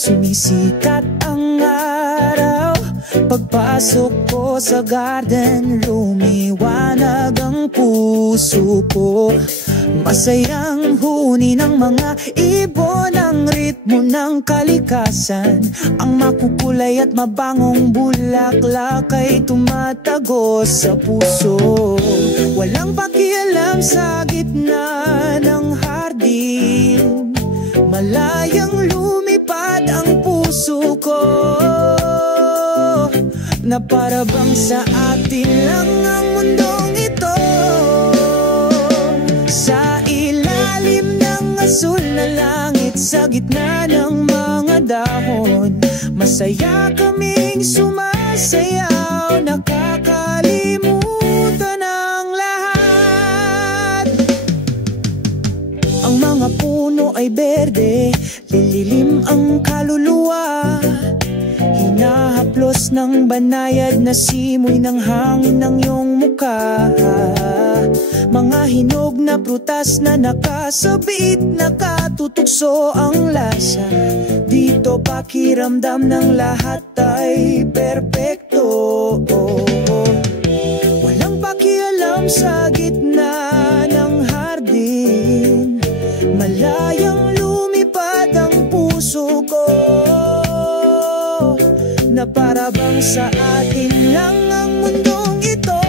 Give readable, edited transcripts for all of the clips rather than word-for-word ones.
Sumisikat ang araw, pagpasok ko sa garden, lumiwanag ang puso ko. Masayang huni ng mga ibon ang ritmo ng kalikasan. Ang makukulay at mabangong bulaklak ay tumatago sa puso. Walang pakialam sa gitna ng hardin, malayang lumipad ang puso ko, na para bang sa atin lang ang mundong ito. Sa ilalim ng asul na langit, sa gitna ng mga dahon, masaya kaming sumasayaw, nakakalimutan ang lahat. Ang mga puno ay berde, lililim ang kaluluwa, hinahaplos ng banayad na simoy ng hangin ng iyong mukha. Mga hinog na prutas na nakasabit, nakatutugso ang lasa. Dito pakiramdam ng lahat ay perpekto. Walang pakialam sa gitna ng hardin, malayang lumipad ang puso ko, na para bang sa atin lang ang mundong ito.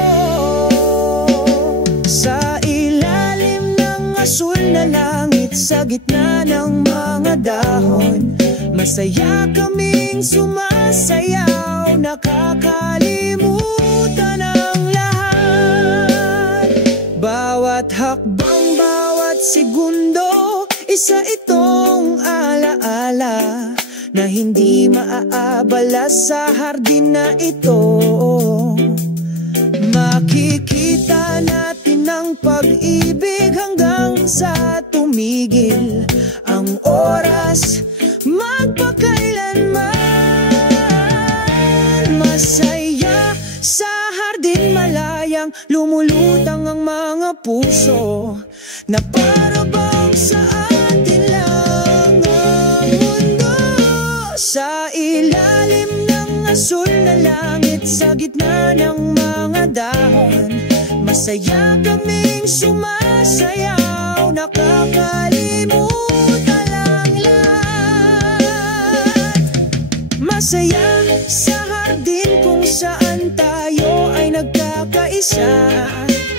Sa ilalim ng asul na langit, sa gitna ng mga dahon, masaya kaming sumasayaw, nakakalimutan ang lahat. Bawat hakbang, bawat segundo, isa itong alaala na hindi maaabala sa hardin na ito. Makikita natin ang pag-ibig hanggang sa tumigil ang oras, magpakailanman. Masaya sa hardin, malayang lumulutang ang mga puso, na para bang sa atin lang ang mundo. Sa ilalim ng asul na langit, sa gitna ng mga dahon, masaya kaming sumasayaw, nakakalimutan ang lahat. Masaya sa hardin kung saan tayo ay nagkakaisa.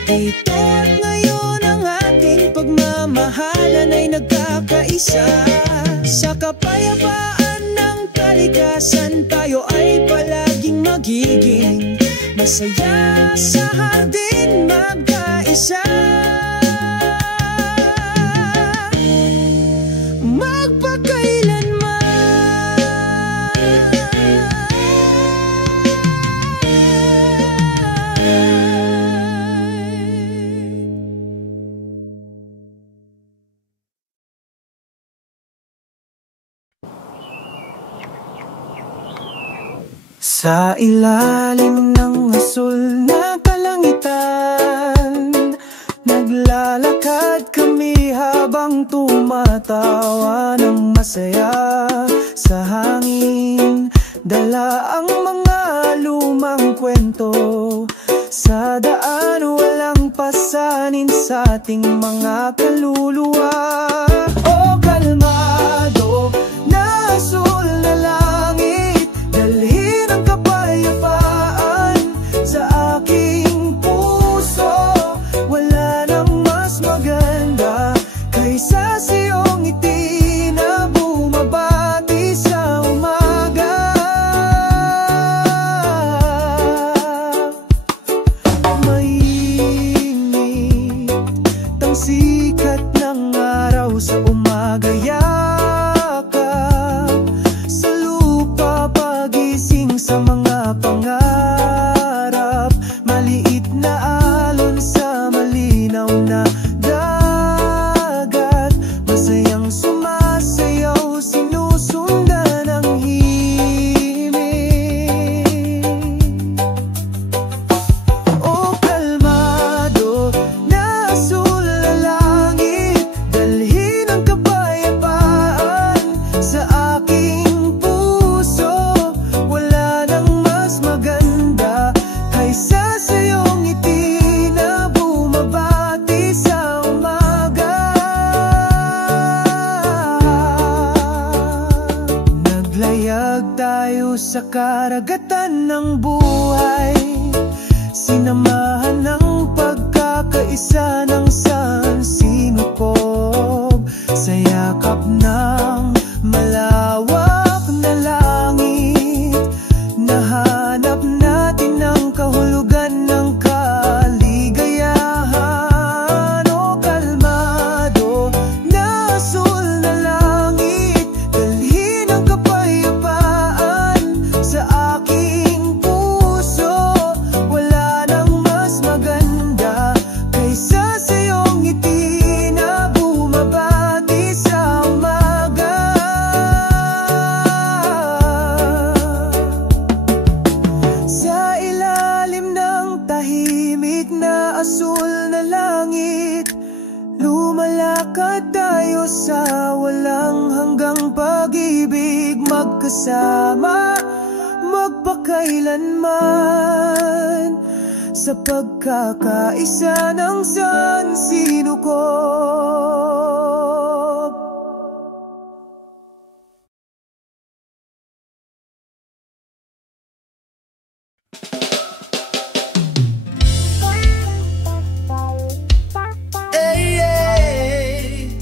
Dito at ngayon ang ating pagmamahalan ay nagkakaisa. Sa kapayapaan ng kalikasan, tayo ay palaging magiging masaya sa hardin magkaisa. Sa ilalim ng asul na kalangitan, naglalakad kami habang tumatawa ng masaya. Sa hangin, dala ang mga lumang kwento. Sa daan, walang pasanin sa ating mga kaluluwa. O kalmado na asul na langit, dalhin ang kapayapaan sa aking puso. Wala nang mas maganda kaysa sa iyong ngiti na bumabati sa umaga. Mainit ang sikat ng araw sa karagatan ng buhay, sinamahan ng pagkakaisa ng sansinukob sa yakap ng malawak na langit. Nahanap natin ang kahulugan ng kaligayahan. O kalmado na asul na langit, dalhin ang kapayapaan sa aking puso. Wala nang mas maganda kaysa sa iyong ngiti na bumabati sa umaga. Sa ilalim ng tahimik na asul na langit, lumalakad tayo sa walang hanggang pag-ibig, magkasama magpakailanman sa pagkakaisa ng sansinukob. Hey, hey.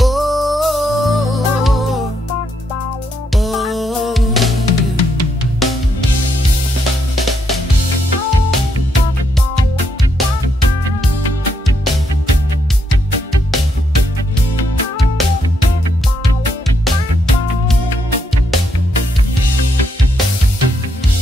Oh, oh.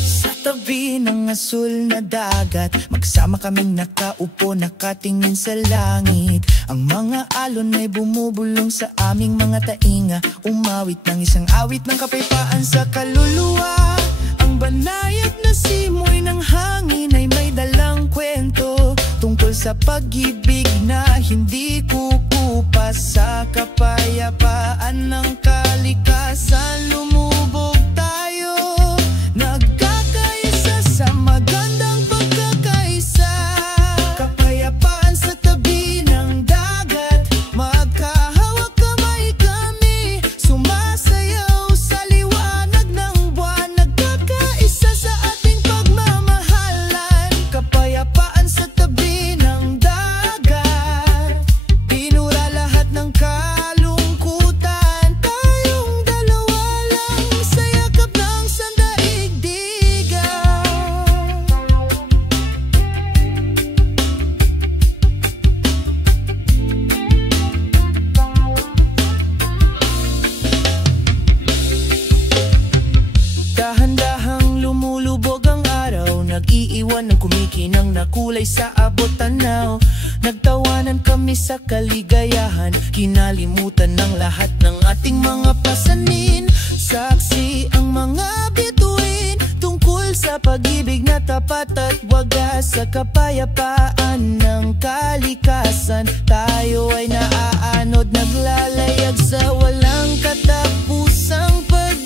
Sa tabi ng asul na dagat, magsama kaming nakaupo, nakatingin sa langit. Ang mga alon ay bumubulong sa aming mga tainga, umawit ng isang awit ng kapayapaan sa kaluluwa. Ang banayad na simoy ng hangin ay may dalang kwento tungkol sa pag-ibig na hindi kukupas. Sa kapayapaan ng kalikasan lumubog tayo, nagkakaisa sa magandang pagkakaisa. Kapayapaan sa tabi ng dagat, magkahawak kamay kami, sumasayaw sa liwanag ng buwan, nagkakaisa sa ating pagmamahalan. Kapayapaan sa tabi ng dagat, binura lahat ng kalungkutan, tayong dalawa lang sa yakap ng sandaigdigan. Dahan-dahang lumulubog ang araw, nag-iiwan ng kumikinang na kulay sa abot tanaw. Nagtawanan kami sa kaligayahan, kinalimutan ng lahat ng ating mga pasanin. Saksi ang mga bituin tungkol sa pag-ibig na tapat at wagas. Sa kapayapaan ng kalikasan, tayo ay naaanod, naglalayag sa walang katapusang pag-ibig.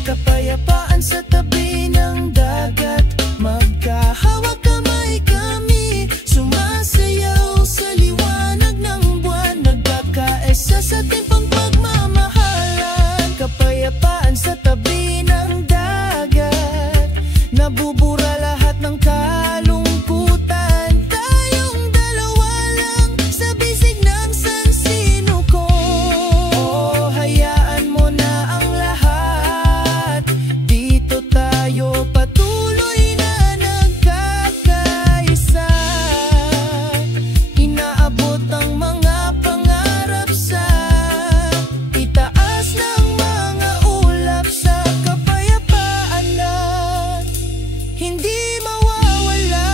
Kapayapaan sa tabi ng dagat, magkahawak kamay kami, sumasayaw sa liwanag ng buwan, nagkakaisa sa timpang pagmamahalan. Kapayapaan sa tabi ng dagat, nabubura lahat ng kalungkutan, tayong dalawa lang sa bisig ng sansinukob. Oh, hayaan mo na ang lahat, dito tayo patuloy na nagkakaisa. Inaabot ang mga pangarap sa itaas ng mga ulap, sa kapayapaan na hindi mawawala.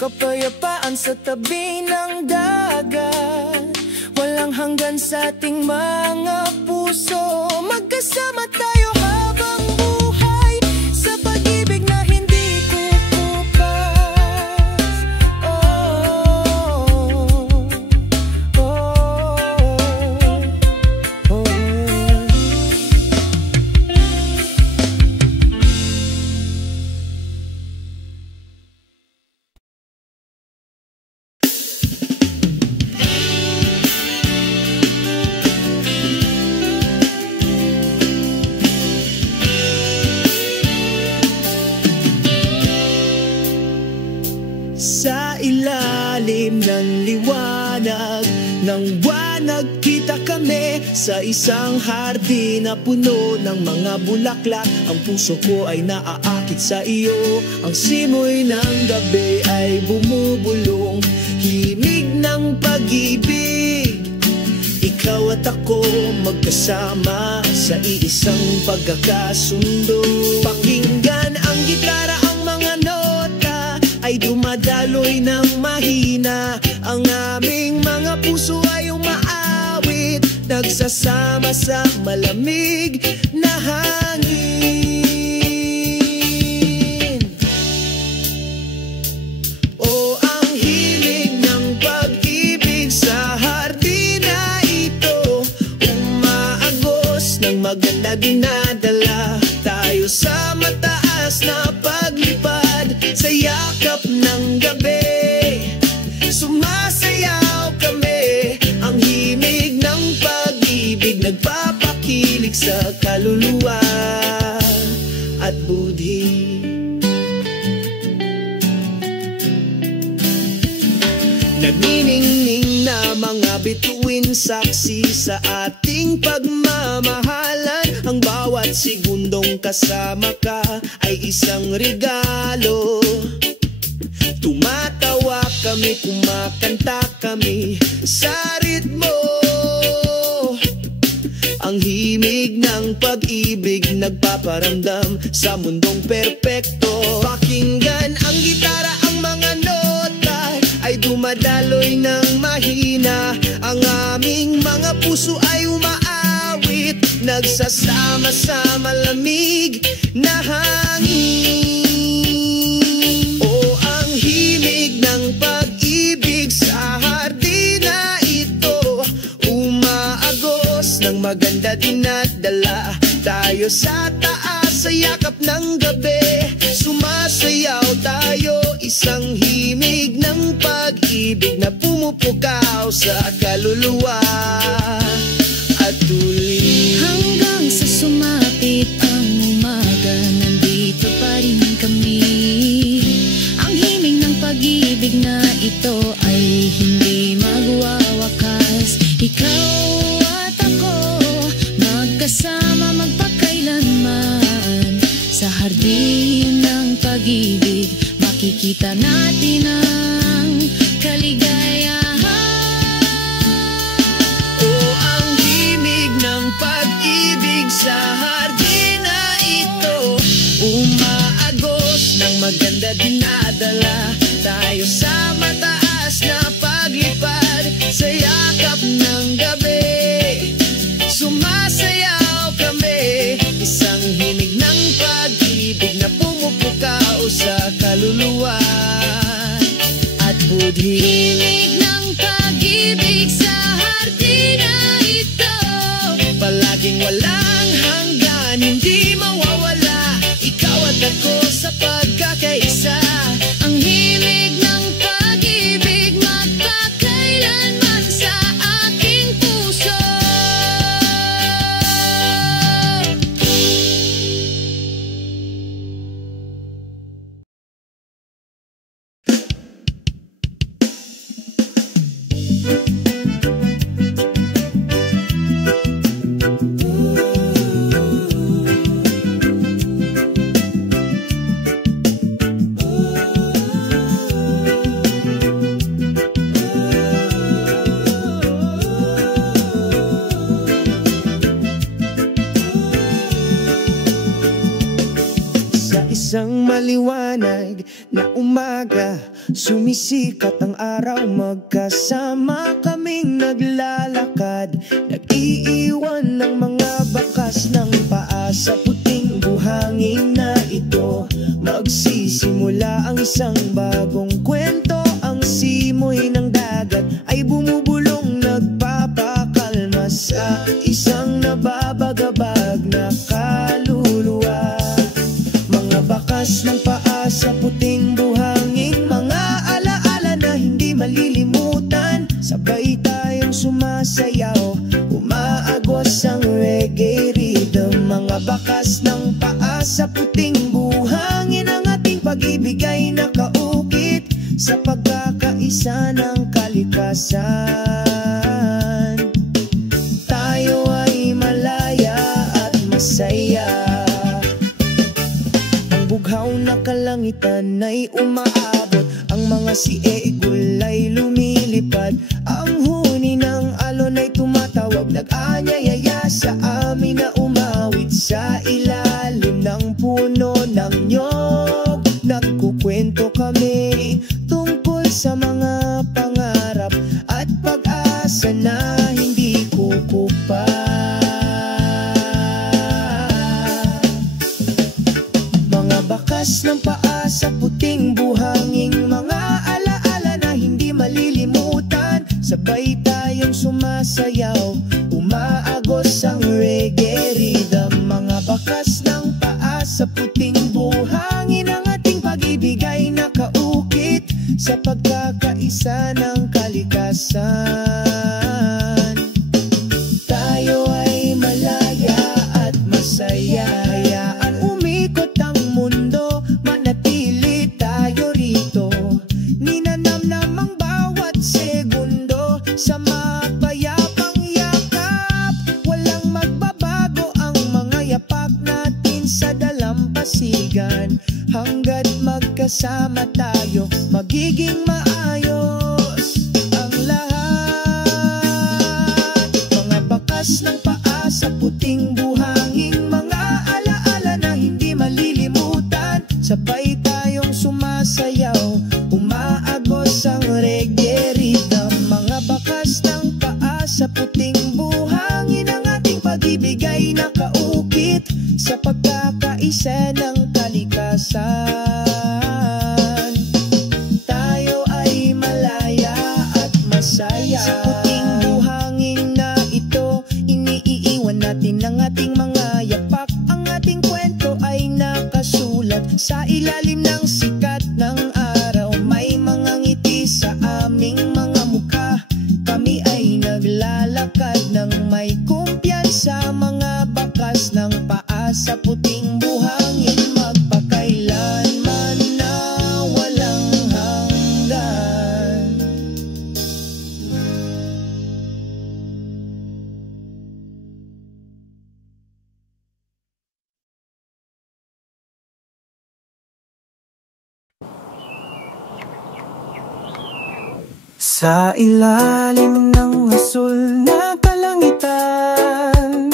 Kapayapaan sa tabi ng dagat, walang hanggan sa ating mga puso, magkasama tayo habang buhay sa pag-ibig na hindi kukupas. Oh, oh, oh, oh. Sa ilalim ng liwanag ng buwan nagkita kami sa isang hardin na puno ng mga bulaklak. Ang puso ko ay naaakit sa iyo, ang simoy ng gabi ay bumubulong, himig ng pag-ibig. Ikaw at ako magkasama sa iisang pagkakasundo. Pakinggan ang gitara, ang mga nota ay dumadaloy ng mahina. Ang aming mga puso ay umaawit, nagsasama sa malamig na hangin. O ang himig ng pag-ibig sa hardin na ito, umaagos ng maganda dinadala tayo sa mataas na paglipad. Sa yakap ng gabi, sumasayaw kami. Ang himig ng pag-ibig nagpapakilig sa kaluluwa at budhi. Nagniningning na mga bituin, saksi sa ating pagmamahalan. Ang bawat segundong kasama ka ay isang regalo. Tumatawa kami, kumakanta kami sa ritmo. Ang himig ng pag-ibig nagpaparamdam sa mundong perpekto. Pakinggan ang gitara, ang mga nota ay dumadaloy ng mahina. Ang aming mga puso ay umaawit, nagsasama sa malamig na hangin. O ang himig ng pag-ibig sa hardin na ito, umaagos ng maganda dinadala tayo sa taas, sa yakap ng gabi. Sumasayaw tayo, isang himig ng pag-ibig na pumupukaw sa kaluluwa at tuloy. Hanggang sa sumapit ang umaga, nandito pa rin kami. Ang himig ng pag-ibig na ito ay hindi magwawakas. Ikaw at ako magkasama magpakailanman. Sa hardin ng pag-ibig makikita natin ang kaligayahan. O ang himig ng pag-ibig sa hardin na ito, umaagos ng maganda dinadala tayo sa mataas na paglipad. Sa yakap ng gabi, sumasayaw kami, isang himig ng pag-ibig na pumupukaw sa kaluluwa at budhi. Himig ng pag-ibig sa hardin na ito, Palaging walang hanggan, hindi mawawala. Ikaw at ako sa pagkakaisa. ang himig ng pag-ibig magpakailanman sa aking puso. Sa isang maliwanag na umaga, sumisikat ang araw. Magkasama kaming naglalakad, nag-iiwan ng mga bakas ng paa sa puting buhangin na ito. Magsisimula ang isang bagong kwento. Ang simoy ng dagat ay bumubulong, nagpapakalma sa isang nababagabag na kaluluwa. Mga bakas ng paa sa puting buhangin, mga alaala na hindi malilimutan. Sabay tayong sumasayaw, umaagos ang reggae rhythm. Mga bakas ng paa sa puting buhangin, ang ating pag-ibig ay nakaukit sa pagkakaisa ng kalikasan. Tayo ay malaya at masaya. Ang bughaw na kalangitan ay umaabot, ang mga siegul ay lumilipad, ang huni ng alon ay tumatawag, nag-anyayaya sa amin na umawit sa ilalim ng puno ng nyog. Nagkukwento kami tungkol sa mga pangarap at pag-asa na hindi kukupa. Mga bakas ng paa sa puting buhangin, mga alaala na hindi malilimutan. Sabay tayong sumasayaw, umaagos ang reggae rhythm. Mga bakas ng paa sa puting buhangin, ang ating pag-ibig ay nakaukit sa pagkakaisa ng kalikasan. Tayo ay malaya at masaya. Hayaan umikot ang mundo, manatili tayo rito. Ninanamnam ang bawat segundo sa mapayapang yakap. Walang magbabago ang mga yapak natin sa dalampasigan. Hanggat magkasama tayo, magiging maayos ang lahat. Mga bakas ng paa sa puting buhangin, mga alaala na hindi malilimutan. Sabay tayong sumasayaw, umaagos ang reggae rhythm. Mga bakas ng paa sa puting buhangin, ang ating pag-ibig ay nakaukit sa pagkakaisa ng kalikasan. Tayo ay malaya at masaya. Sa puting buhangin na ito, iniiwan natin ang ating mga yapak. Ang ating kwento ay nakasulat sa ilalim ng sikat ng araw. May mga ngiti sa aming mga mukha, kami ay naglalakad ng may kumpiyansa. Mga bakas ng paa sa puting buhangin, magpakailanman na walang hanggan. Sa ilalim ng asul na kalangitan,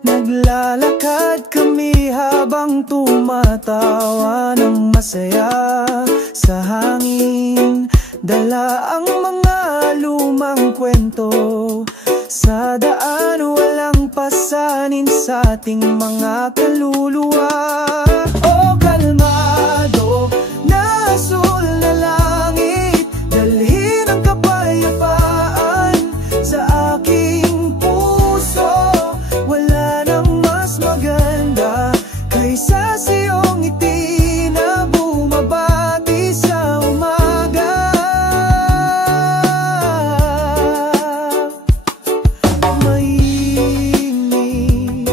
naglalakad kami habang tumatawa ng masaya. Sa hangin, dala ang mga lumang kwento. Sa daan, walang pasanin sa ating mga kaluluwa. O kalmado na asul na langit, dalhin ang kapayapaan sa aking puso. Wala nang mas maganda kaysa sa iyong ngiti na bumabati sa umaga. Mainit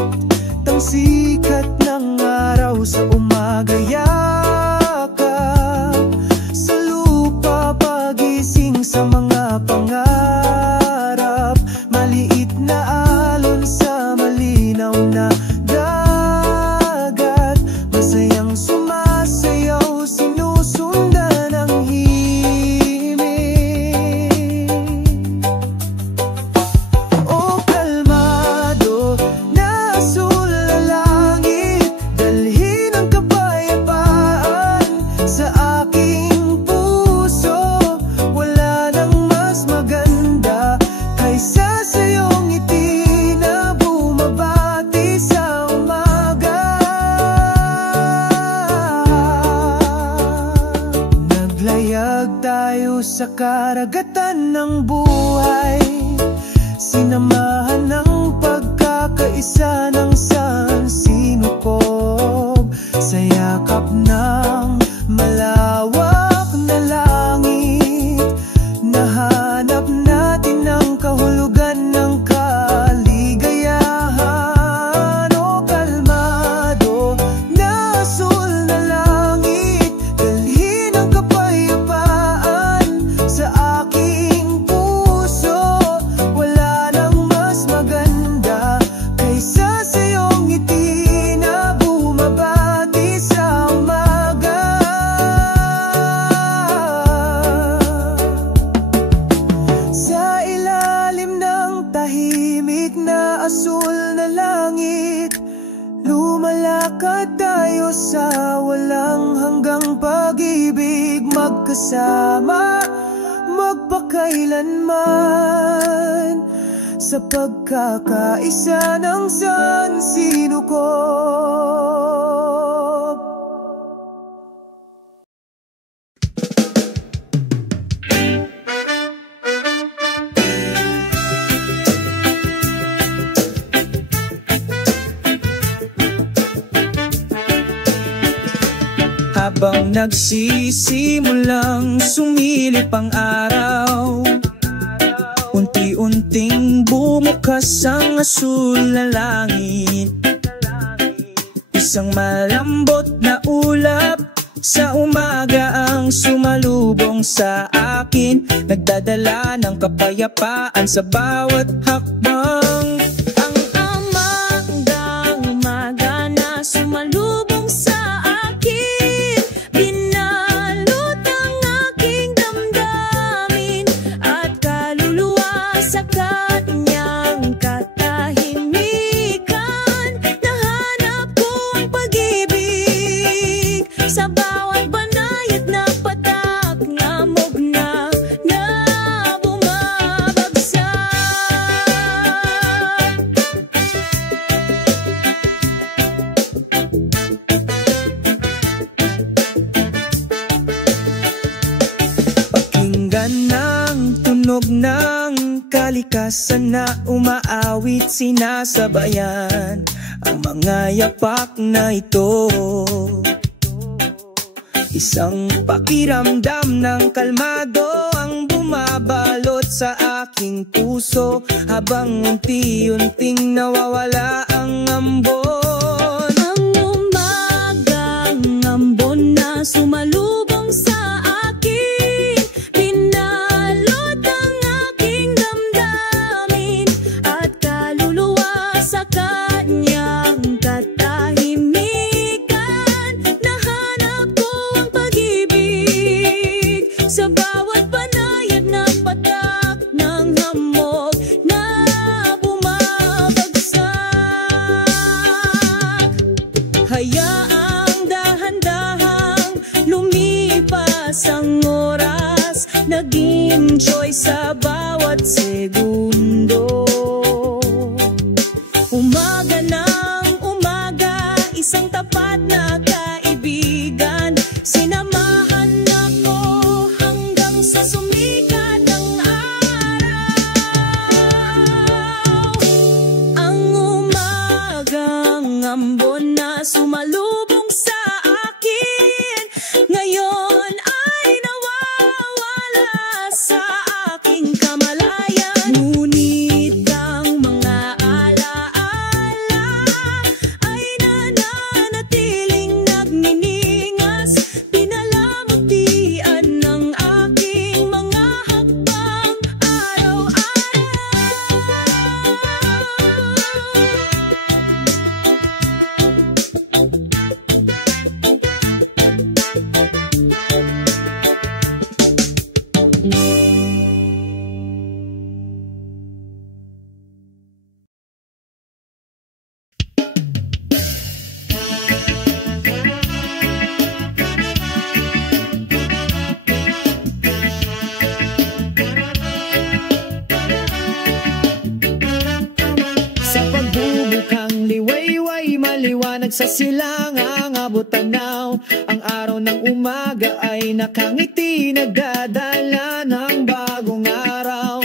ang sikat ng araw sa umaga, yakap sa lupa, pagising sa mga pangarap. Maliit na alon sa malinaw na dagat, masayang sumasayaw, sinusundan ang himig. O kalmado na asul na langit, dalhin ang kapayapaan sa aking puso. Wala nang mas maganda kaysa sa iyong ngiti na bumabati sa umaga. Naglayag tayo sa karagatan ng buhay, sinamahan ng pagkakaisa ng sansinukob. Sa yakap ng malawak na langit, nahanap natin ang kahulugan ng kaligayahan. O kalmado na asul na langit, dalhin ang kapayapaan magkasama magpakailanman sa pagkakaisa ng sansinukob. Habang nagsisimulang sumilip ang araw, unti-unting bumukas ang asul na langit. Isang malambot na ulap sa umaga ang sumalubong sa akin, nagdadala ng kapayapaan sa bawat hakbang. Ang amang umaga na sumalubong sa akin, binalot ang aking damdamin at kaluluwa sa kanyang katahimikan. Nahanap ko ang pag-ibig sa bawat banayad na patak, ngamog na bumabagsak. Pakinggan ng tunog ng kalikasan na umaawit, sinasabayan ang mga yapak na ito. Isang pakiramdam ng kalmado ang bumabalot sa aking puso, habang unti-unting nawawala ang ambon. Ang umagang ambon na sumalubong sa akin, pinalot ang aking damdamin at kaluluwa sa kanyang katahimikan. Nahanap ko ang pag-ibig sa bawat banayad na patak ng hamog na bumabagsak. Hayaang dahan-dahang lumipas ang oras, nag-enjoy sa bawat segundo. Umaga ng umaga, isang tapat na kaibigan, sinamahan ako hanggang sa sumikat ng araw. Ang umagang ambon na sumalubong sa akin, ngayon ay nawawala sa aking kamalayan. Ngunit ang mga alaala ay nananatiling nagniningas, pinalamutian ng aking mga hakbang araw-araw. Sa pagbubukang liwayway, maliwanag sa silangang abot tanaw. Ang araw ng umaga ay nakangiti, nagdadala ng bagong araw.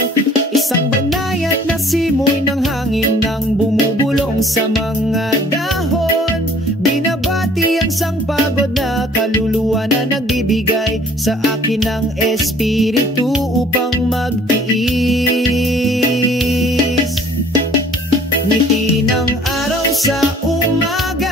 Isang banayad na simoy ng hangin nang bumubulong sa mga dahon. Binabati ang sangpagod na kaluluwa na nagbibigay sa akin ng espiritu upang magtiis. Ngiti ng araw sa umaga,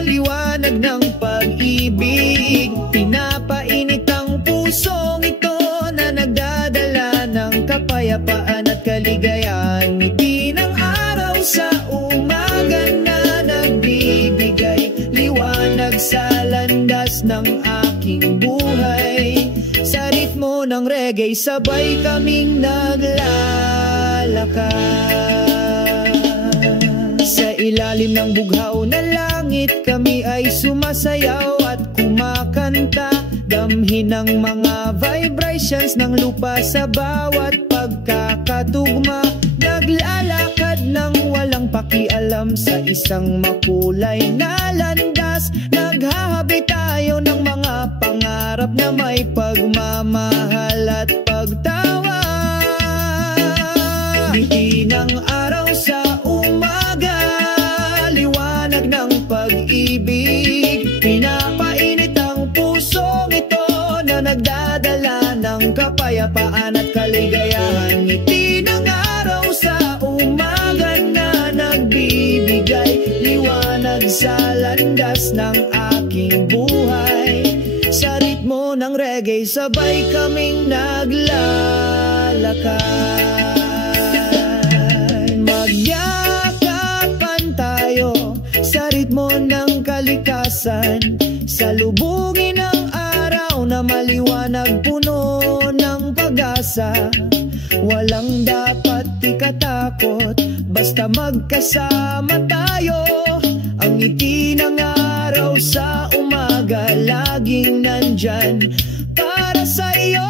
liwanag ng pag-ibig, pinapainit ang pusong ito na nagdadala ng kapayapaan at kaligayahan. Ngiti ng araw sa umaga na nagbibigay liwanag sa landas ng aking buhay. Sa ritmo ng reggae, sabay kaming naglalakad. Sa ilalim ng bughaw na langit, kami ay sumasayaw at kumakanta. damhin ang mga vibrations ng lupa sa bawat pagkakatugma. Naglalakad ng walang pakialam sa isang makulay na landas. Naghahabi tayo ng mga pangarap na may pagmamahal at pagtawa. Ngiti ng araw sa umaga, liwanag ng pag-ibig. Pinapainit ang pusong ito na nagdadala ng kapayapaan at kaligayahan. Ngiti ng araw sa umaga na nagbibigay liwanag sa landas ng aking buhay. Sa ritmo ng reggae sabay kaming naglalakad. Magyakapan tayo sa ritmo ng kalikasan. Salubungin ang araw na maliwanag, puno ng pag-asa. Walang dapat ikatakot, basta magkasama tayo. Ang ngiti ng araw sa umaga laging nandyan para sa iyo.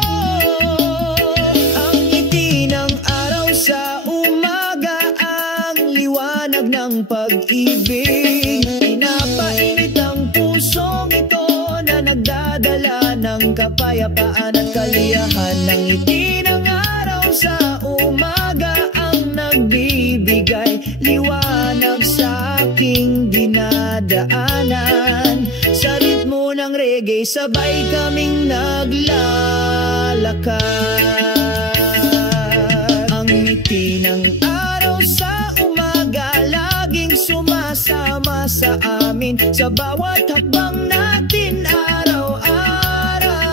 Ang ngiti ng araw sa umaga, ang liwanag ng pag-ibig. Pinapainit ang pusong ito na nagdadala ng kapayapaan at kaliyahan. Ang ngiti ng araw sa umaga ang nagbibigay liwanag sa aking dinadaanan. Sa ritmo ng reggae sabay kaming naglalakad. Ang ngiti ng araw sa umaga laging sumasama sa amin sa bawat hakbang natin araw-araw.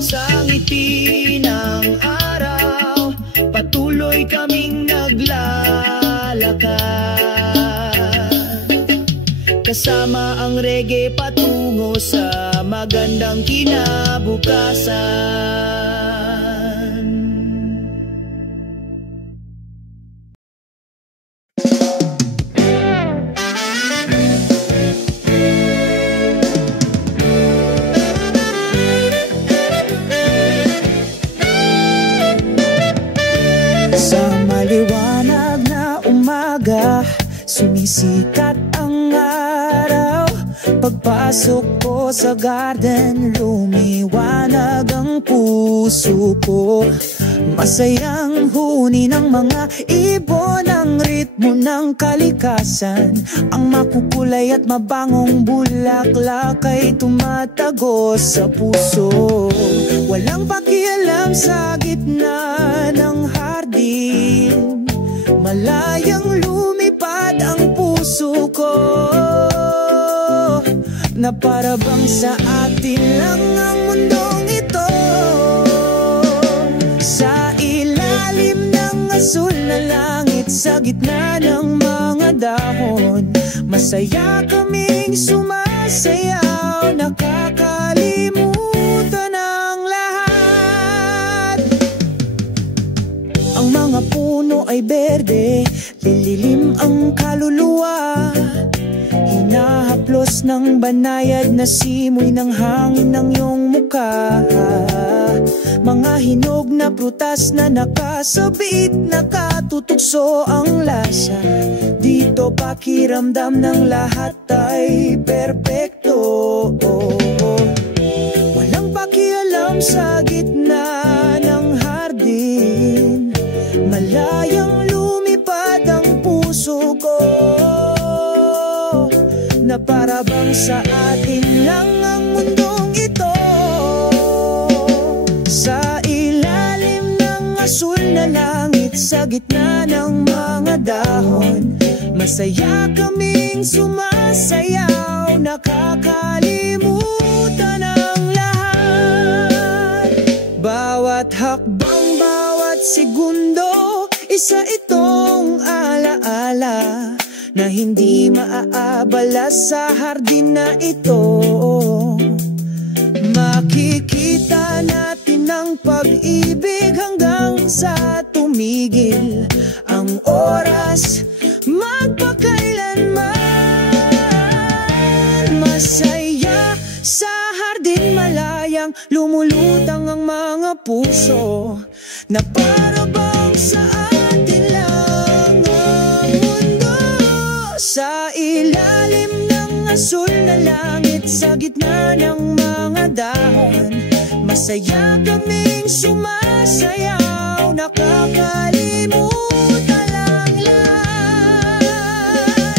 Sa ngiti ng araw patuloy kaming naglalakad. Kasama ang reggae patungo sa magandang kinabukasan. Sa maliwanag na umaga, sumisikat ang araw. Pagpasok ko sa garden, lumiwanag ang puso ko. Masayang huni ng mga ibon ang ritmo ng kalikasan. Ang makukulay at mabangong bulaklak ay tumatago sa puso. Walang pakialam sa gitna ng hardin, malayang lumipad ang puso ko, na para bang sa atin lang ang mundong ito. Sa ilalim ng asul na langit, sa gitna ng mga dahon, masaya kaming sumasayaw, nakakalimutan ang lahat. Ang mga puno ay berde, lililim ang kaluluwa. Hinahaplos ng banayad na simoy ng hangin ng iyong mukha. Mga hinog na prutas na nakasabit, nakatutugso ang lasa. Dito pakiramdam ng lahat ay perpekto. Walang pakialam sa gitna ng hardin, malayang lumipad ang puso ko, na para bang sa atin lang ang mundong ito. Sa ilalim ng asul na langit, sa gitna ng mga dahon, masaya kaming sumasayaw, nakakalimutan ang lahat. Bawat hakbang, bawat segundo, isa itong alaala na hindi maaabala sa hardin na ito. Makikita natin ang pag-ibig hanggang sa tumigil ang oras, magpakailanman. Masaya sa hardin biglang lumulutang ang mga puso, na para bang sa atin lang ang mundo. Sa ilalim ng asul na langit, sa gitna ng mga dahon, masaya kaming sumasayaw, nakakalimutan lang lahat.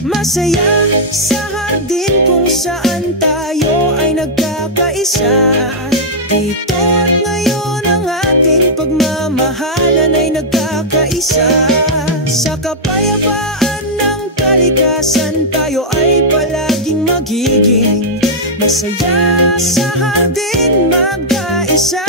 Masaya sa hardin kung saan tayo ay nagkakaisa. Dito at ngayon ang ating pagmamahalan ay nagkakaisa. Sa kapayapaan ng kalikasan tayo ay palaging magiging masaya sa hardin magkaisa.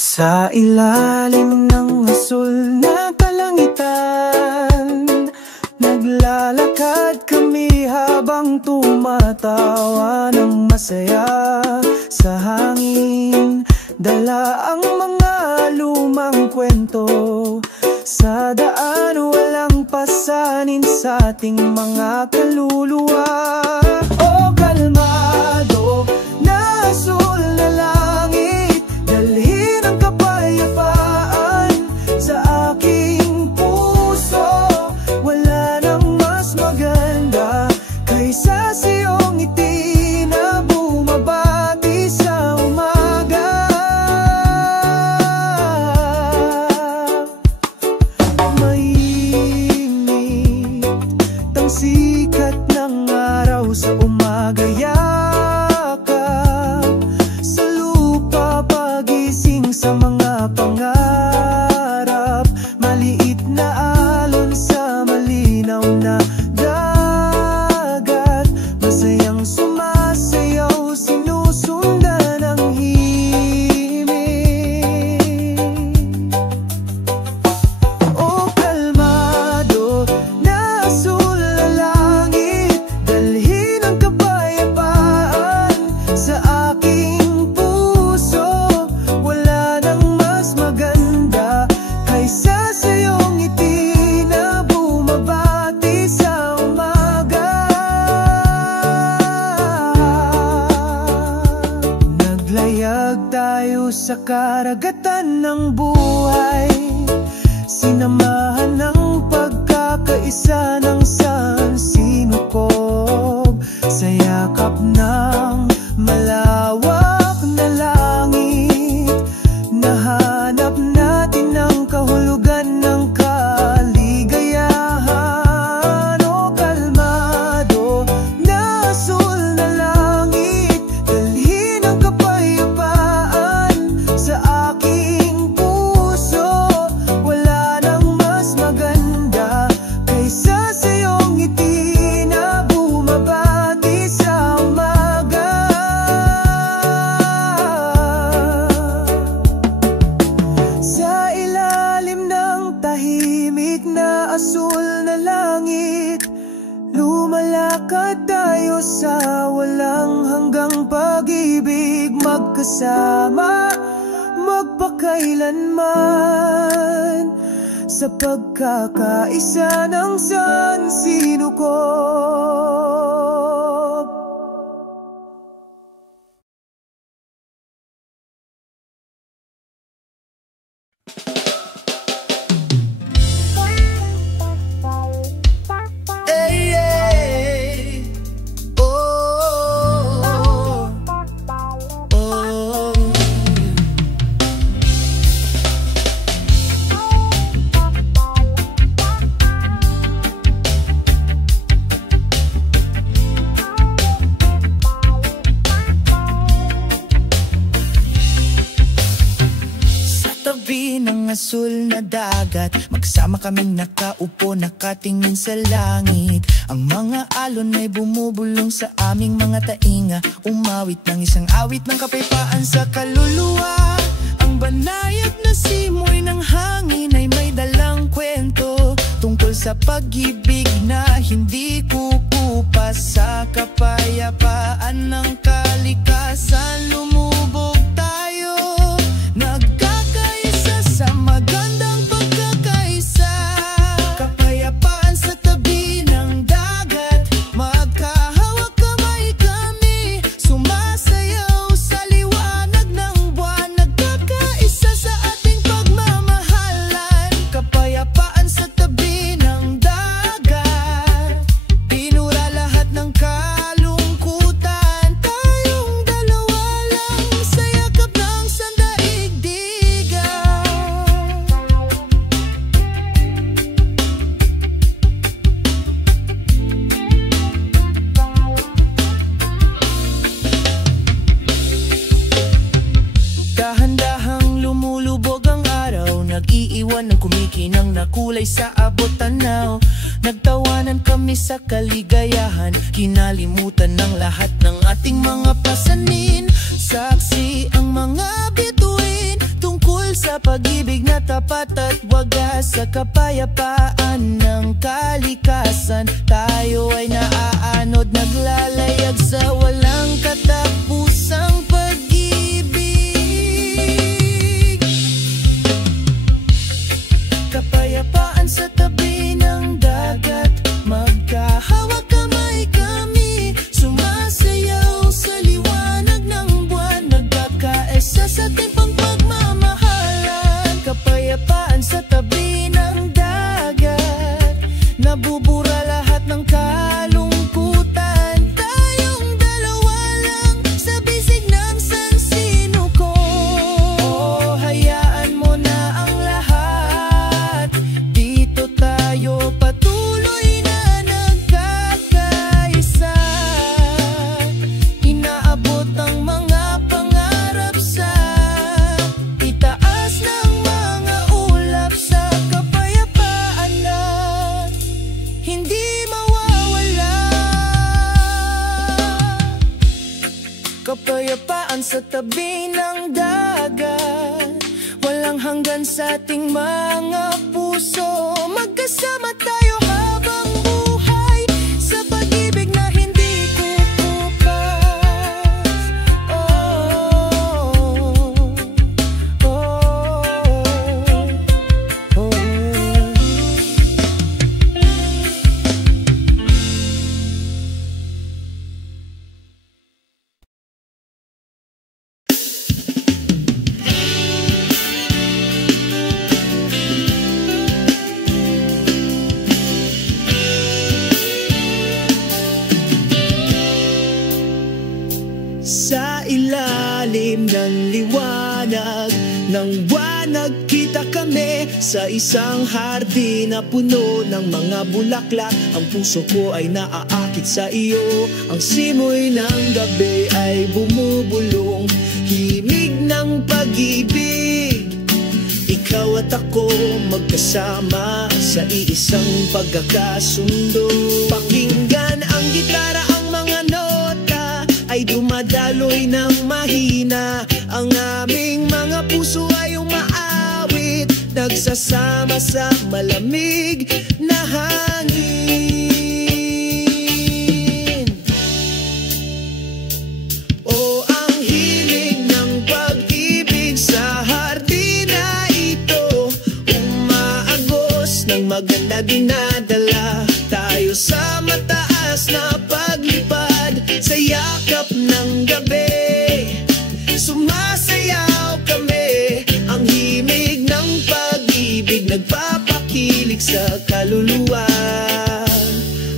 Sa ilalim ng asul na kalangitan, naglalakad kami habang tumatawa ng masaya. Sa hangin, dala ang mga lumang kwento. Sa daan, walang pasanin sa ating mga kaluluwa. O kalmado na asul na langit, dalhin ang kapayapaan sa aking puso. Wala nang mas maganda kaysa sa iyong ngiti na bumabati sa umaga. Mainit ang sikat ng araw sa umaga, yakap sa lupa, pagising sa mga pangarap. Maliit na alon sa malinaw na dagat, masayang sumasayaw, sinusundan ang himig. O kalmado na asul na langit, dalhin ang kapayapaan sa aking puso. Wala nang mas maganda kaysa sa iyong ngiti na bumabati sa umaga. Naglayag tayo sa karagatan ng buhay, sinamahan ng pagkakaisa ng sansinukob. Sa yakap ng malawak na langit, nahanap natin ang kahulugan ng kaligayahan. O kalmado na asul na langit, dalhin ang kapayapaan sa aking puso. Wala nang mas maganda kaysa sa iyong ngiti na bumabati sa umaga. Sa ilalim ng tahimik na asul na langit, lumalakad tayo sa walang hanggang pag-ibig, magkasama magpakailanman sa pagkakaisa ng sansinukob. Hey, hey. Oh, oh, oh. Sa tabi ng asul na dagat, magsama kaming nakaupo, nakatingin sa langit. Ang mga alon ay bumubulong sa aming mga tainga, umawit ng isang awit ng kapayapaan sa kaluluwa. Ang banayad na simoy ng hangin ay may dalang kwento, sa pag-ibig na hindi kukupas, sa kapayapaan ng kalikasan lumubog tayo, nagkakaisa sa magandang pagkakaisa. Kapayapaan sa tabi ng dagat, magkahawak kamay kami, sumasayaw sa liwanag ng buwan, nagkakaisa sa ating pagmamahalan. Kapayapaan sa tabi ng dagat, pinura lahat ng kalungkutan, tayong dalawa lang sa yakap ng sandaigdigan. Dahan-dahang lumulubog ang araw, nag-iiwan ng kumikinang na kulay sa abot tanaw. Nagtawanan kami sa kaligayahan, kinalimutan ng lahat ng ating mga pasanin. Saksi ang mga bituin tungkol sa pag-ibig na tapat at wagas, sa kapayapaan ng kalikasan. Tayo ay naaanod, naglalayag sa walang katapusang pag-ibig. Kapayapaan sa tabi ng dagat, magkahawak kamay kami, sumasayaw sa liwanag ng buwan, nagkakaisa sa ating pagmamahalan. Kapayapaan sa tabi ng dagat, nabubura lahat ng kalungkutan, tayong dalawa lang sa bisig ng sansinuko. Oh, hayaan mo na ang lahat, dito tayo patuloy na nagkakaisa. Inaabot ang mga pangarap sa itaas ng mga ulap, sa kapayapaan na hindi mawawala. Kapayapaan sa tabi ng dagat, walang hanggan sa ating mga puso, magkasama tayo habang buhay sa pag-ibig na hindi kukupas. Sa ilalim ng liwanag ng buwan, nagkita kami sa isang hardin na puno ng mga bulaklak. Ang puso ko ay naaakit sa iyo, ang simoy ng gabi ay bumubulong, himig ng pag-ibig. Ikaw at ako magkasama sa iisang pagkakasundo. Pakinggan ang gitara, ang mga nota ay dumadaloy ng mahina. Ang aming mga puso ay umaawit, nagsasama sa malamig na hangin. O ang hilig ng pag-ibig sa hardin na ito, umaagos ng maganda dinadala tayo sa mataas na paglipad, sa yakap ng gabi. Sumasayaw kami, ang himig ng pag-ibig nagpapakilig sa kaluluwa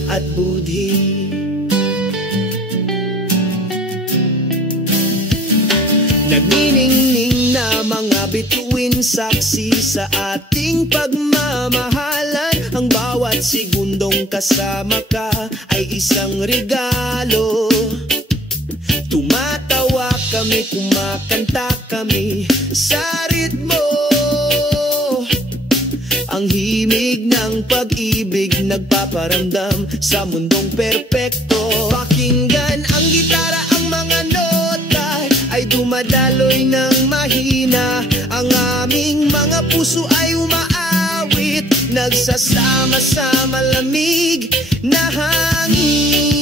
at budhi. Nagniningning na mga bituin, saksi sa ating pagmamahalan. Ang bawat segundong kasama ka ay isang regalo. Tumatawa kami, kumakanta kami sa ritmo. Ang himig ng pag-ibig nagpaparamdam sa mundong perpekto. Pakinggan ang gitara, ang mga nota ay dumadaloy ng mahina. Ang aming mga puso ay umaawit, init, nagsasama sa malamig na hangin.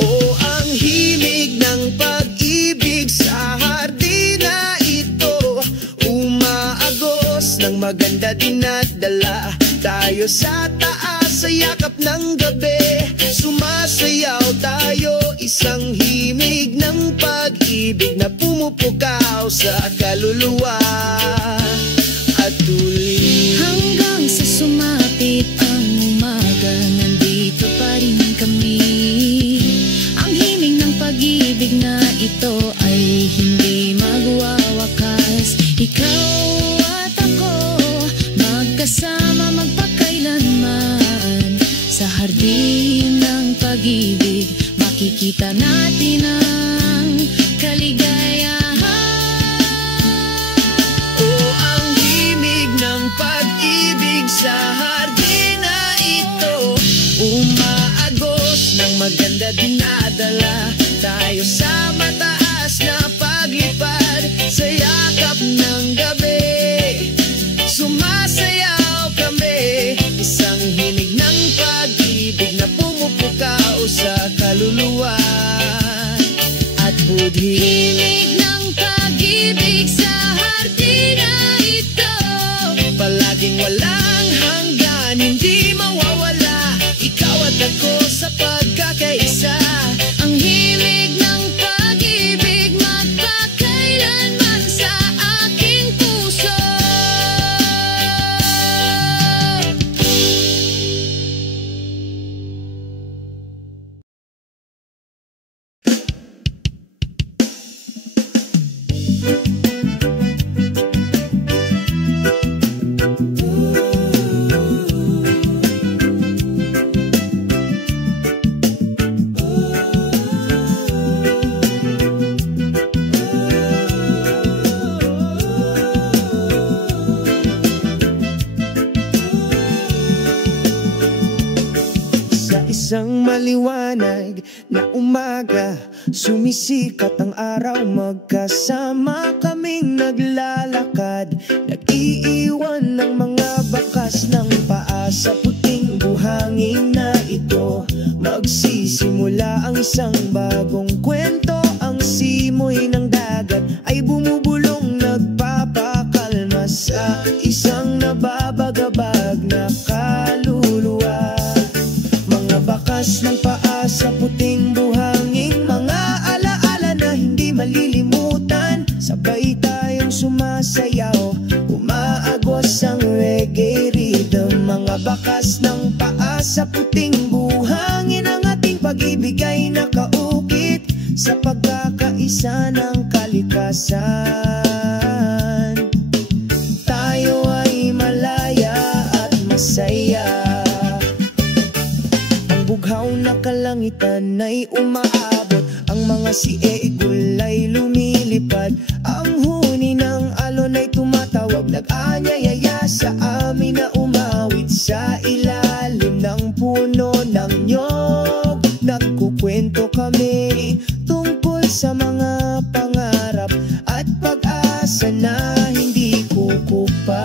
O ang himig ng pag-ibig sa hardina ito, umaagos ng maganda dinadala tayo sa taas sa yakap ng gabi. Sumasayaw tayo, isang himig ng pag-ibig na pumupukaw sa kaluluwa at tuloy. Hanggang sa sumapit ang umaga, nandito pa rin kami. Ang himig ng pag-ibig na ito ay hindi magwawakas. Ikaw at ako, magkasama magpakailanman. Sa hardin ng pag-ibig, makikita natin ang kaligayahan. O ang himig ng pag-ibig sa hardina ito, umaagos ng maganda dinadala tayo sa mataas na paglipad sa yakap ng gabi. Sumasayaw kami, isang himig ng pag-ibig na pumupukaw sa kaluluwa at budhi. Himig ng pag-ibig sa hardina ito, Palaging walang hanggan, hindi mawawala. Ikaw at ako sa pagkakaisa. ang himig ng pag-ibig magpakailanman sa aking puso. Sa isang maliwanag na umaga, sumisikat ang araw. Magkasama kaming naglalakad, nag-iiwan ng mga bakas ng paa sa puting buhangin na ito. Magsisimula ang isang bagong kwento. Ang simoy ng dagat ay bumubulong, nagpapakalma sa isang nababagabag na kaluluwa. Mga bakas ng paa sa puting buhangin, mga alaala na hindi malilimutan. Sabay tayong sumasayaw, umaagos ang reggae rhythm. Mga bakas ng paa sa puting buhangin, ang ating pag-ibig ay nakaukit sa pagkakaisa ng kalikasan. Tayo ay malaya at masaya. Bughaw na kalangitan ay umaabot, ang mga siegul ay lumilipad. Ang huni ng alon ay tumatawag, nag-anyayaya sa amin na umawit sa ilalim ng puno ng nyog. Nagkukwento kami tungkol sa mga pangarap at pag-asa na hindi kukupa.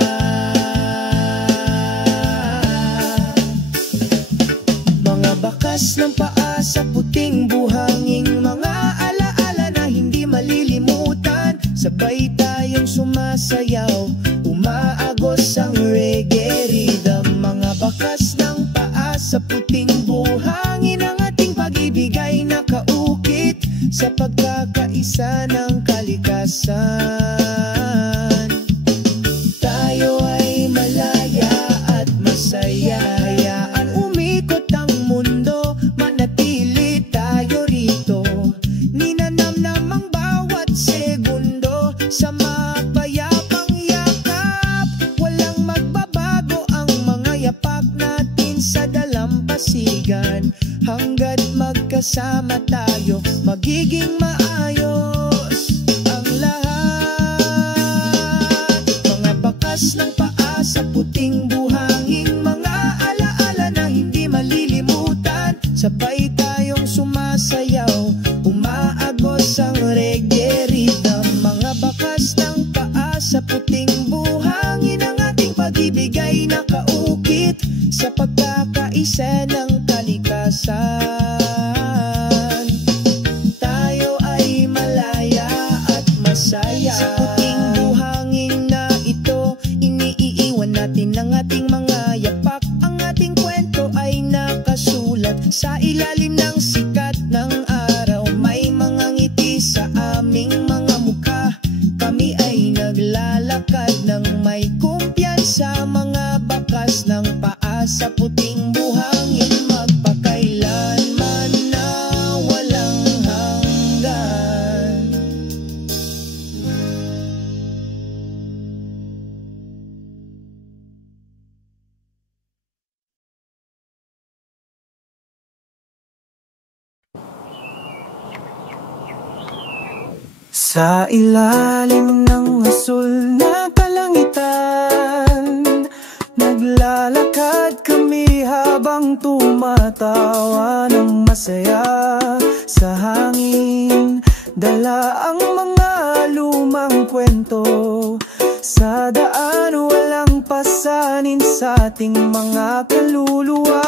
Bakas ng paa sa puting buhangin, mga alaala na hindi malilimutan. Sabay tayong sumasayaw, umaagos ang reggae rhythm. Mga bakas ng paa sa puting buhangin, ang ating pag-ibig ay nakaukit sa pagkakaisa ng kalikasan. Tayo ay malaya at masaya. Hayaan umikot ang mundo, manatili tayo rito. Ninanamnam ang bawat segundo sa mapayapang yakap. Walang magbabago ang mga yapak natin sa dalampasigan. Hanggat magkasama tayo, magiging maayos ang lahat. Mga bakas ng paa sa puting buhangin, mga alaala na hindi malilimutan. Sabay tayong sumasayaw, umaagos ang reggae rhythm. Mga bakas ng paa sa puting buhangin, ang ating pag-ibig higit sa pagkakaisa ng kalikasan. Tayo ay malaya at masaya. Sa puting buhangin na ito, iniiwan natin ang ating mga yapak. Ang ating kwento ay nakasulat sa ilalim ng sikat ng araw. May mga ngiti sa aming mga mukha. Kami ay naglalakad ng may kumpiyansa. Mga bakas ng paa sa puting buhangin, magpakailanman na walang hanggan. Sa ilalim ng asul na kalangitan, naglalakad kami habang tumatawa ng masaya. Sa hangin, dala ang mga lumang kwento. Sa daan, walang pasanin sa ating mga kaluluwa.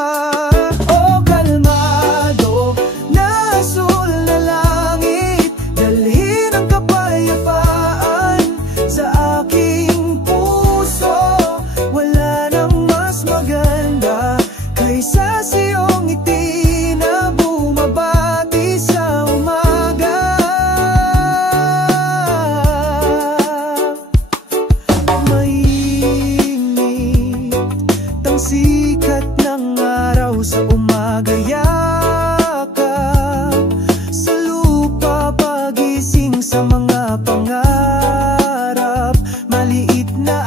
O kalmado na asul na langit, dalhin ang kapayapaan sa aking puso. Wala nang mas maganda kaysa sa iyong ngiti na bumabati sa umaga. Mainit ang sikat ng araw sa umaga. Yakap sa lupa, pagising sa mga pangarap. Maliit na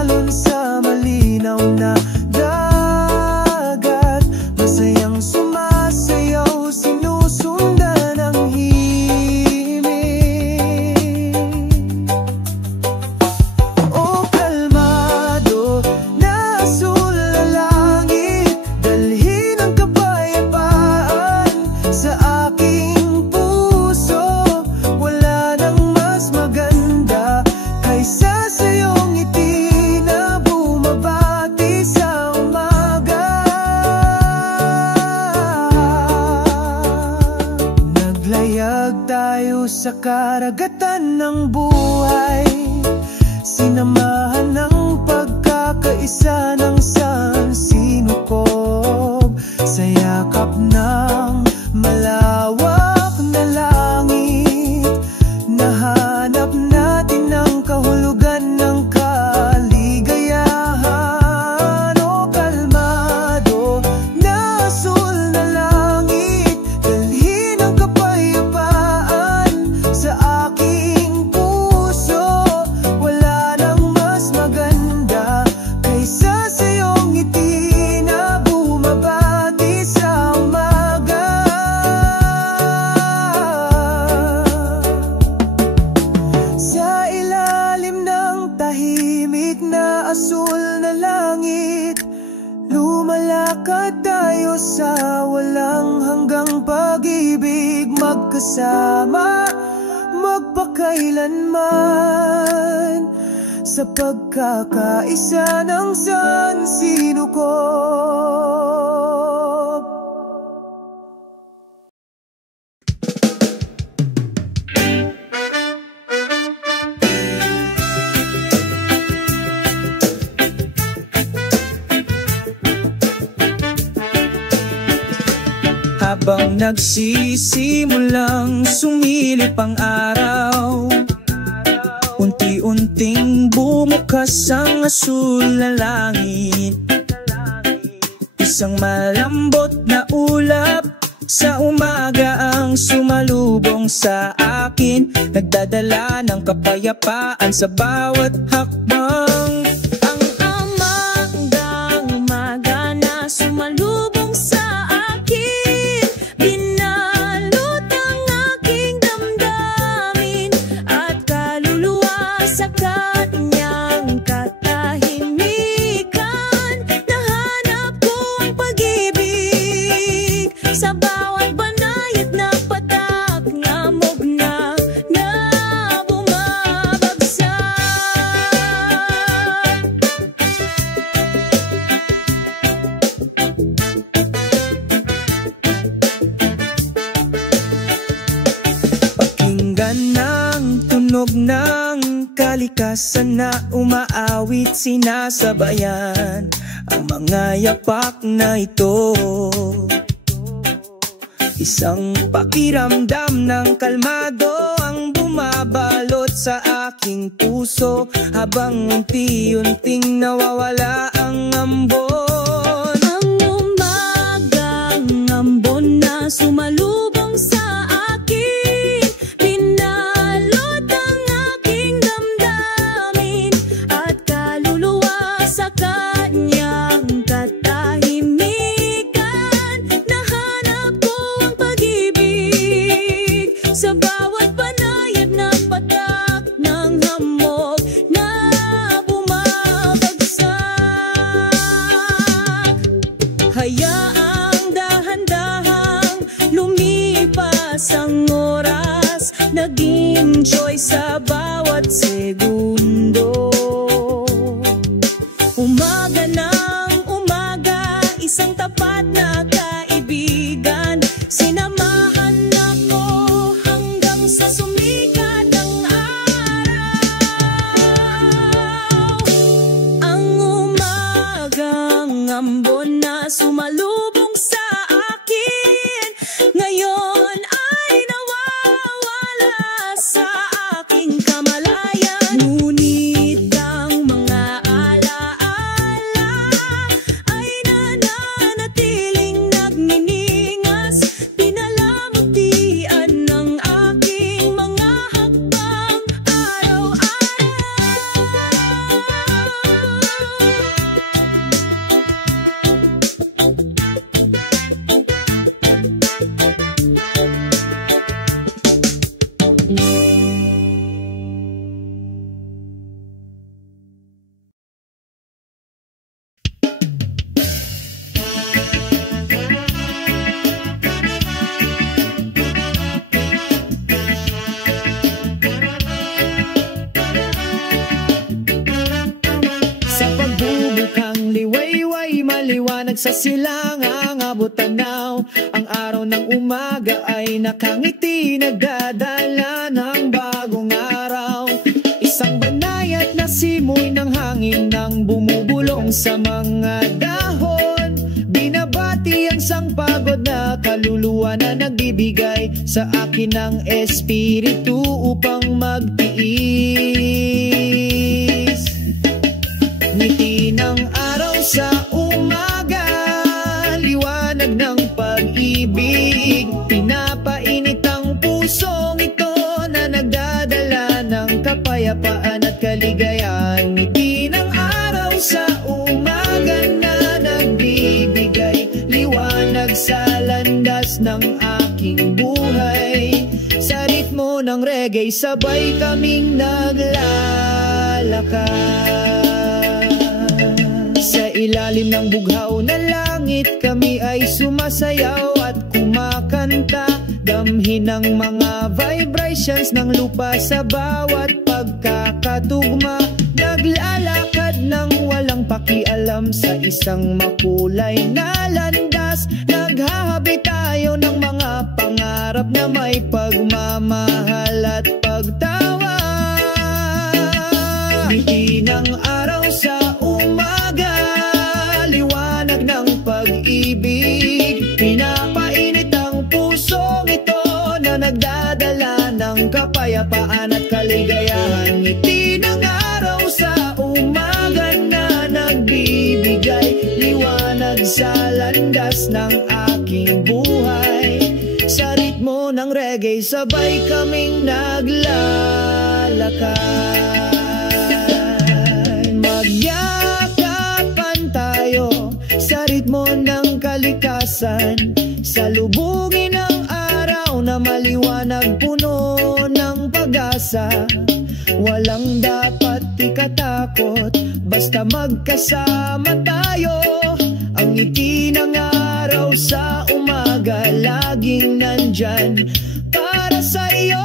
alon sa malinaw na dagat. Masayang sumasayaw, sinusundan ang himig. O kalmado na asul na langit, dalhin ang kapayapaan sa aking puso. Wala nang mas maganda kaysa sa iyong ngiti na bumabati sa umaga. Naglayag tayo sa karagatan ng buhay, sinamahan ng pagkakaisa ng sansinukob. Sa yakap ng malawak na langit, nahanap natin ang kahulugan ng kaligayahan. O kalmado na asul na langit, dalhin ang kapayapaan sa aking puso. Wala nang mas maganda kaysa sa iyong ngiti na bumabati sa umaga. Sa ilalim ng tahimik na asul na langit, lumalakad tayo sa walang hanggang pag-ibig. Magkasama, magpakailanman, sa pagkakaisa ng sansinukob. Habang nagsisimulang sumilip ang araw, unti-unting bumukas ang asul na langit. Isang malambot na ulap sa umaga ang sumalubong sa akin, nagdadala ng kapayapaan sa bawat hakbang. Ang umagang umaga na sumalubong sa akin, binalot ang aking damdamin at kaluluwa sa kanyang katahimikan. Nahanap ko ang pag-ibig sa bawat banayad na patak, ngamog na bumabagsak. naranasan na umaawit, sinasabayan ang mga yapak na ito. Isang pakiramdam ng kalmado ang bumabalot sa aking puso, habang unti-unting nawawala ang ambon. Ang umagang ambon na sumalubong sa akin, pinalot ang aking damdamin at kaluluwa sa kanyang katahimikan. Nahanap ko ang pag-ibig sa bawat panayab na patak ng hamog na bumabagsak. Hayaang dahan-dahang lumipas ang oras, naging choice sa bawat segundo. Umaga ng umaga, isang tapat na kaibigan, sinamahan ako hanggang sa sumikat ang araw. Ang umagang ambon na sumalubong sa akin, ngayon ay nawawala sa aking kamalayan. Ngunit ang mga alaala ay nananatiling nagniningas, pinalamutian ng aking mga hakbang araw-araw. Sa pagbubukang liwayway, maliwanag sa silangang abot tanaw. Ang araw ng umaga ay nakangiti, nagdadala ng bagong araw. Isang banayad na simoy ng hangin nang bumubulong sa mga dahon. Binabati ang sang pagod na kaluluwa na nagbibigay sa akin ng espiritu upang magtiis. Ngiti ng araw sa umaga, liwanag ng pag-ibig, pinapainit ang pusong ito na nagdadala ng kapayapaan at kaligayahan. Ngiti ng araw sa umaga na nagbibigay liwanag sa landas ng aking buhay. Sa ritmo ng reggae, sabay kaming naglalakad. Sa ilalim ng bughaw na langit, kami ay sumasayaw at kumakanta. Damhin ang mga vibrations ng lupa sa bawat pagkakatugma. Naglalakad ng walang pakialam sa isang makulay na landas. Naghahabi tayo ng mga pangarap na may pagmamahal at pagtawa. Ngiti ng araw sa umaga, liwanag ng pag-ibig, pinapainit ang pusong ito na nagdadala ng kapayapaan at kaligayahan. Ngiti ng araw sa umaga na nagbibigay liwanag sa landas ng aking buhay. Sa ritmo ng reggae, sabay kaming naglalakad. Magyakapan tayo sa ritmo ng kalikasan, salubungin ang araw na maliwanag, puno ng pag-asa. Walang dapat ikatakot, basta magkasama tayo. Ang ngiti ng araw sa umaga, laging nandyan para sa iyo.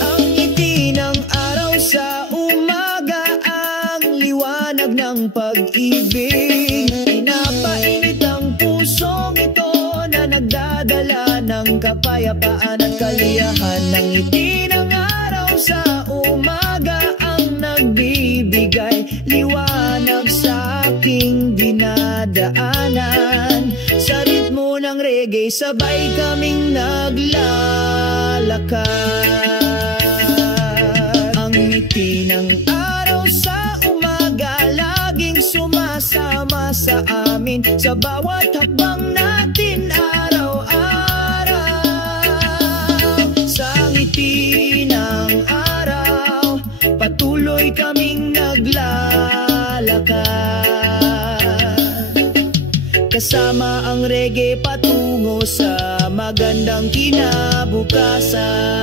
Ang ngiti ng araw sa umaga, ang liwanag ng pag-ibig, pinapainit ang pusong ito na nagdadala ng kapayapaan at kaliyahan. Ang ngiti ng araw sa umaga dinadaanan. Sa ritmo ng reggae, sabay kaming naglalakad. Ang ngiti ng araw sa umaga, laging sumasama sa amin. Sa bawat hakbang natin araw-araw. Sa ngiti ng araw, patuloy kaming naglalakad. Kasama ang reggae patungo sa magandang kinabukasan.